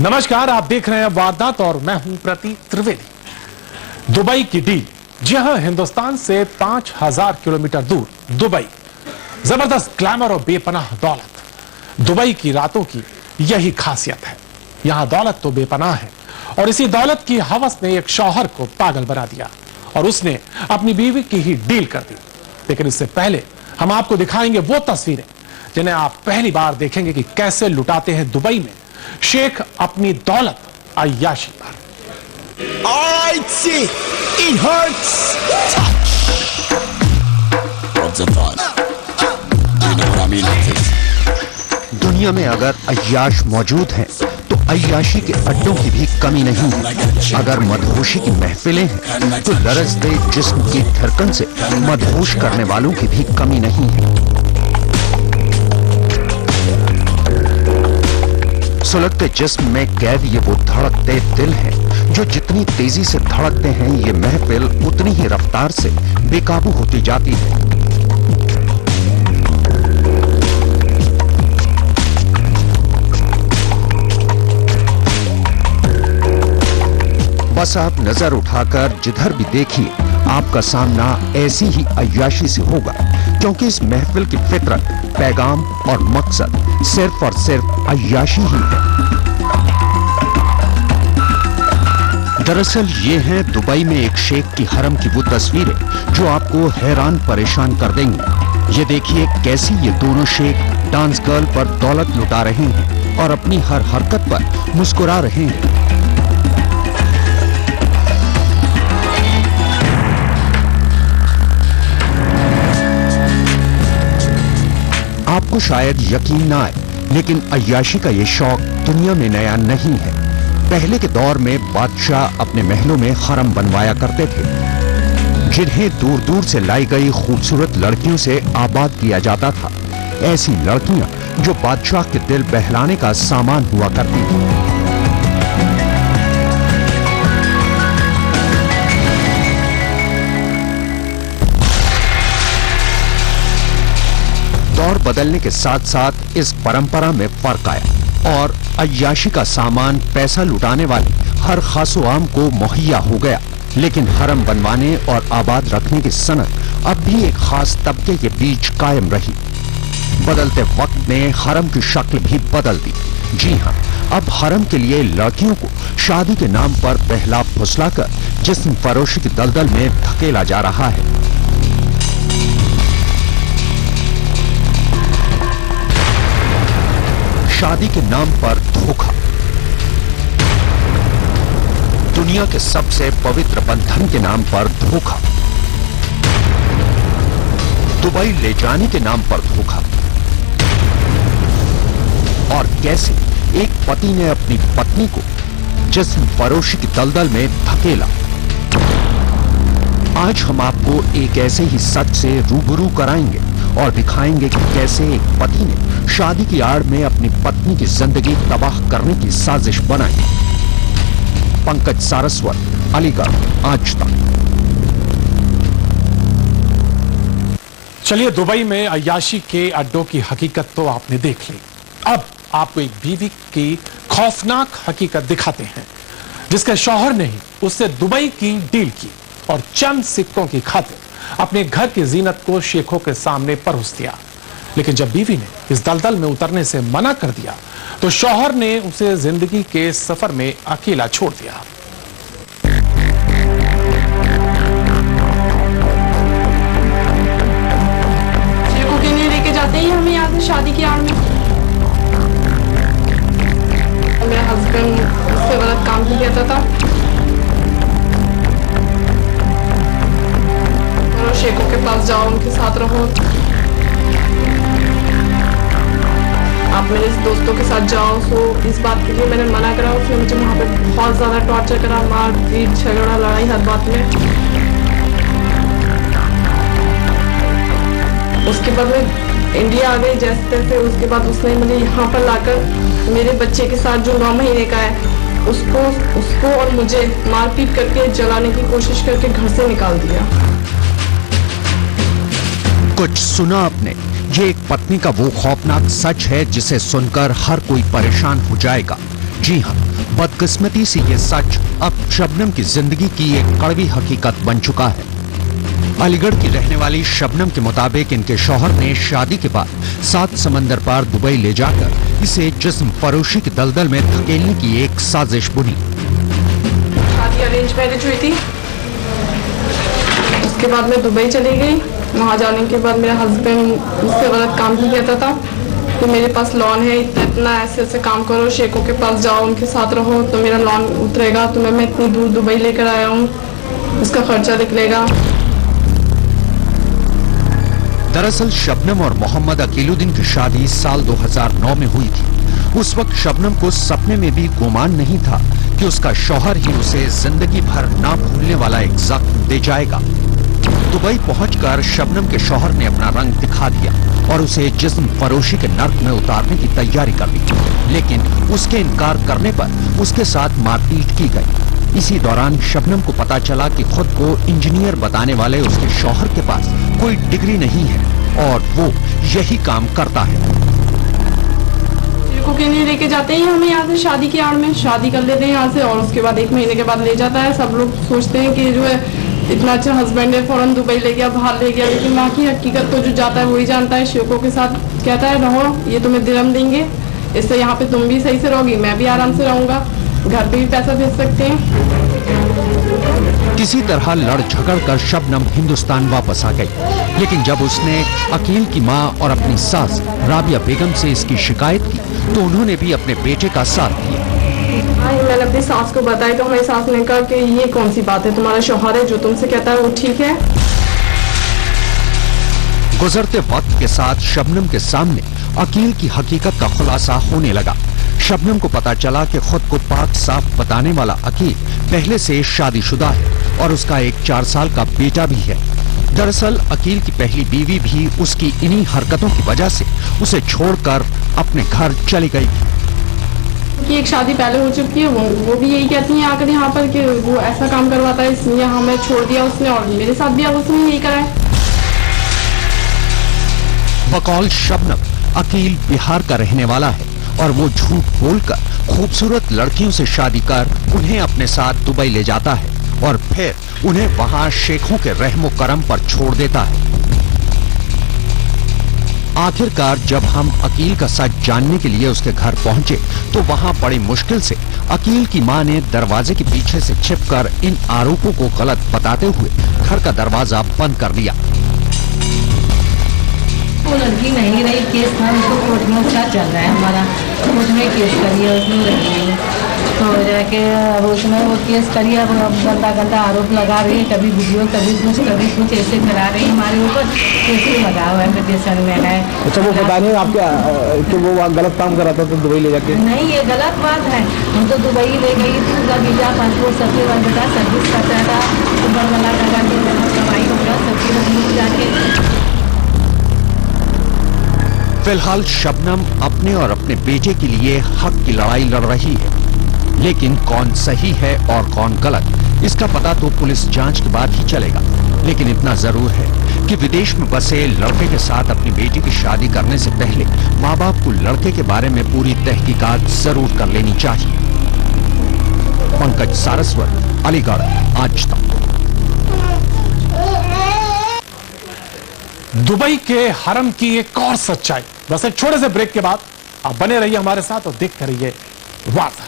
नमस्कार, आप देख रहे हैं वारदात और मैं हूं प्रतीक त्रिवेदी। दुबई की डील, जी हां, हिंदुस्तान से 5000 किलोमीटर दूर दुबई। जबरदस्त ग्लैमर और बेपनाह दौलत। दुबई की रातों की यही खासियत है। यहां दौलत तो बेपनाह है और इसी दौलत की हवस ने एक शौहर को पागल बना दिया और उसने अपनी बीवी की ही डील कर दी। लेकिन इससे पहले हम आपको दिखाएंगे वो तस्वीरें जिन्हें आप पहली बार देखेंगे कि कैसे लुटाते हैं दुबई में शेख अपनी दौलत अय्याशी पर। Alright, see, it hurts. Touch. What's the thought? You know what I mean? दुनिया में अगर अय्याश मौजूद हैं, तो अय्याशी के अड्डों की भी कमी नहीं है। अगर मदहोशी की महफिलें हैं, तो लरजते जिस्म की धड़कन से मदहोश करने वालों की भी कमी नहीं है। सुलगते जिस्म में कैद ये वो धड़कते दिल हैं, जो जितनी तेजी से धड़कते हैं, ये महफिल उतनी ही रफ्तार से बेकाबू होती जाती है। बस आप नजर उठाकर जिधर भी देखिए, आपका सामना ऐसी ही अय्याशी से होगा, क्योंकि इस महफिल की फितरत, पैगाम और मकसद सिर्फ और सिर्फ अय्याशी ही है। दरअसल ये हैं दुबई में एक शेख की हरम की वो तस्वीरें जो आपको हैरान परेशान कर देंगी। ये देखिए कैसी ये दोनों शेख डांस गर्ल पर दौलत लुटा रहे हैं और अपनी हर हरकत पर मुस्कुरा रहे हैं। आपको शायद यकीन ना आए, लेकिन अय्याशी का ये शौक दुनिया में नया नहीं है। पहले के दौर में बादशाह अपने महलों में हरम बनवाया करते थे, जिन्हें दूर दूर से लाई गई खूबसूरत लड़कियों से आबाद किया जाता था। ऐसी लड़कियां जो बादशाह के दिल बहलाने का सामान हुआ करती थी। दौर बदलने के साथ साथ इस परंपरा में फर्क आया और अय्याशी का सामान पैसा लुटाने वाले हर खासो आम को मुहैया हो गया। लेकिन हरम बनवाने और आबाद रखने की सनत अब भी एक खास तबके के बीच कायम रही। बदलते वक्त ने हरम की शक्ल भी बदल दी। जी हाँ, अब हरम के लिए लड़कियों को शादी के नाम पर बहला फुसलाकर जिस्म फरोशी की दलदल में धकेला जा रहा है। शादी के नाम पर धोखा, दुनिया के सबसे पवित्र बंधन के नाम पर धोखा, दुबई ले जाने के नाम पर धोखा, और कैसे एक पति ने अपनी पत्नी को जिस्म फरोशी की दलदल में धकेला। आज हम आपको एक ऐसे ही सच से रूबरू कराएंगे और दिखाएंगे कि कैसे एक पति ने शादी की आड़ में अपनी पत्नी की जिंदगी तबाह करने की साजिश बनाई। पंकज सारस्वत, अलीगढ़, आज तक। चलिए, दुबई में अय्याशी के अड्डों की हकीकत तो आपने देख ली। अब आपको एक बीवी की खौफनाक हकीकत दिखाते हैं, जिसके शौहर ने ही उससे दुबई की डील की और चंद सिक्कों की खातिर अपने घर की जीनत को शेखों के सामने परोस दिया। लेकिन जब बीवी ने इस दलदल में उतरने से मना कर दिया, तो शौहर ने उसे जिंदगी के सफर में अकेला छोड़ दिया। शेखों के लिए लेके जाते ही हमें यहाँ से शादी की आड़ में। मेरा हस्बैंड उससे गलत काम भी कहता था और शेखों के पास जाओ, उनके साथ रहो, आप मेरे दोस्तों के साथ जाओ। सो इस बात के लिए मैंने मना करा। उसने मुझे वहाँ पे बहुत ज़्यादा टॉर्चर करा, मार पीट, झगड़ा, लड़ाई, हर बात में। उसके बाद मैं इंडिया आ गई जैसे तैसे। उसके बाद उसने मुझे यहाँ पर लाकर मेरे बच्चे के साथ जो 9 महीने का है, उसको और मुझे मारपीट करके जलाने की कोशिश करके घर से निकाल दिया। कुछ सुना आपने? ये एक पत्नी का वो खौफनाक सच है जिसे सुनकर हर कोई परेशान हो जाएगा। जी हाँ, बदकिस्मती से ये सच अब शबनम की जिंदगी की एक कड़वी हकीकत बन चुका है। अलीगढ़ की रहने वाली शबनम के मुताबिक इनके शौहर ने शादी के बाद 7 समंदर पार दुबई ले जाकर इसे जिस्म फरोशी की दलदल में धकेलने की एक साजिश बुनी। शादी अरेंज मैरिज हुई थी, उसके बाद मैं दुबई चली गई। वहाँ जाने के बाद मेरा हस्बैंड मुझसे गलत काम ही कहता था कि मेरे पास लोन है, इतना ऐसे ऐसे काम करो, शेखों के पास जाओ, उनके साथ रहो तो मेरा लोन उतरेगा, तो मैं इतनी दूर दुबई लेकर आया हूँ, उसका खर्चा निकलेगा। दरअसल शबनम और मोहम्मद अकीलुद्दीन की शादी साल 2009 में हुई थी। उस वक्त शबनम को सपने में भी गुमान नहीं था कि उसका शौहर ही उसे जिंदगी भर ना भूलने वाला एक जख्म दे जाएगा। दुबई पहुंचकर शबनम के शौहर ने अपना रंग दिखा दिया और उसे जिस्म फरोशी के नर्क में उतारने की तैयारी कर दी, लेकिन उसके इनकार करने पर उसके साथ मारपीट की गई। इसी दौरान शबनम को पता चला कि खुद को इंजीनियर बताने वाले उसके शौहर के पास कोई डिग्री नहीं है और वो यही काम करता है। को नहीं लेके जाते हैं हमें यहाँ से, शादी की आड़ में शादी कर लेते हैं यहाँ से और उसके बाद 1 महीने के बाद ले जाता है। सब लोग सोचते हैं कि जो है इतना अच्छा हस्बैंड है, फौरन दुबई ले गया, बाहर ले गया, लेकिन वहाँ की हकीकत तो जो जाता है वही जानता है। शेखों के साथ कहता है रहो, ये तुम्हें दिरहम देंगे, इससे यहाँ पे तुम भी सही से रहोगी, मैं भी आराम से रहूंगा, घर पे भी पैसा भेज सकते हैं। किसी तरह लड़ झगड़ कर शबनम हिंदुस्तान वापस आ गई, लेकिन जब उसने अकील की मां और अपनी सास राबिया बेगम से इसकी शिकायत की तो उन्होंने भी अपने बेटे का साथ दिया। मैंने अपनी सास को बताया तो हमारी सास ने कहा कि ये कौन सी बात है, तुम्हारा शौहर है, जो तुमसे कहता है वो ठीक है। गुजरते वक्त के साथ शबनम के सामने अकील की हकीकत का खुलासा होने लगा। शबनम को पता चला कि खुद को पाक साफ बताने वाला अकील पहले से शादीशुदा है और उसका एक 4 साल का बेटा भी है। दरअसल अकील की पहली बीवी भी उसकी इन्हीं हरकतों की वजह से उसे छोड़कर अपने घर चली गई। कि एक शादी पहले हो चुकी है, वो भी यही कहती हैं आकर यहाँ पर कि वो ऐसा काम करवाता है, इसलिए हमें छोड़ दिया उसने और मेरे साथ भी अब उसने यही करा है। बकौल शबनम अकील बिहार का रहने वाला है और वो झूठ बोलकर खूबसूरत लड़कियों से शादी कर उन्हें अपने साथ दुबई ले जाता है और फिर उन्हें वहां शेखों के रहमो करम पर छोड़ देता है। आखिरकार जब हम अकील का सच जानने के लिए उसके घर पहुंचे तो वहां बड़ी मुश्किल से अकील की मां ने दरवाजे के पीछे से छिपकर इन आरोपों को गलत बताते हुए घर का दरवाजा बंद कर दिया। वो लड़की नहीं रही, केस था उसको कोर्ट में उसका चल रहा है, हमारा कोर्ट में केस करिए, उसमें रही तो जाके अब उसमें वो केस करिए, अब गंदा गंदा आरोप लगा रही है, कभी वीडियो कभी कुछ ऐसे करा रही है हमारे ऊपर, केस लगा हुआ है पिटीशन में है। अच्छा वो बता रहे हैं आपके कि वो गलत काम कर रहा था तो दुबई ले जाके? नहीं, ये गलत बात है। हम तो दुबई ले गई थी, उसका वीजा पासपोर्ट सबके बाद बता सर्विस करता था, ऊपर वाला लगा के कमाई होगा सबके जाके। फिलहाल शबनम अपने और अपने बेटे के लिए हक की लड़ाई लड़ रही है, लेकिन कौन सही है और कौन गलत इसका पता तो पुलिस जांच के बाद ही चलेगा। लेकिन इतना जरूर है कि विदेश में बसे लड़के के साथ अपनी बेटी की शादी करने से पहले माँ बाप को लड़के के बारे में पूरी तहकीकात जरूर कर लेनी चाहिए। पंकज सारस्वत, अलीगढ़, आज तक। दुबई के हरम की एक और सच्चाई। बस एक छोटे से ब्रेक के बाद आप बने रहिए हमारे साथ और देखते रहिए वार्ता।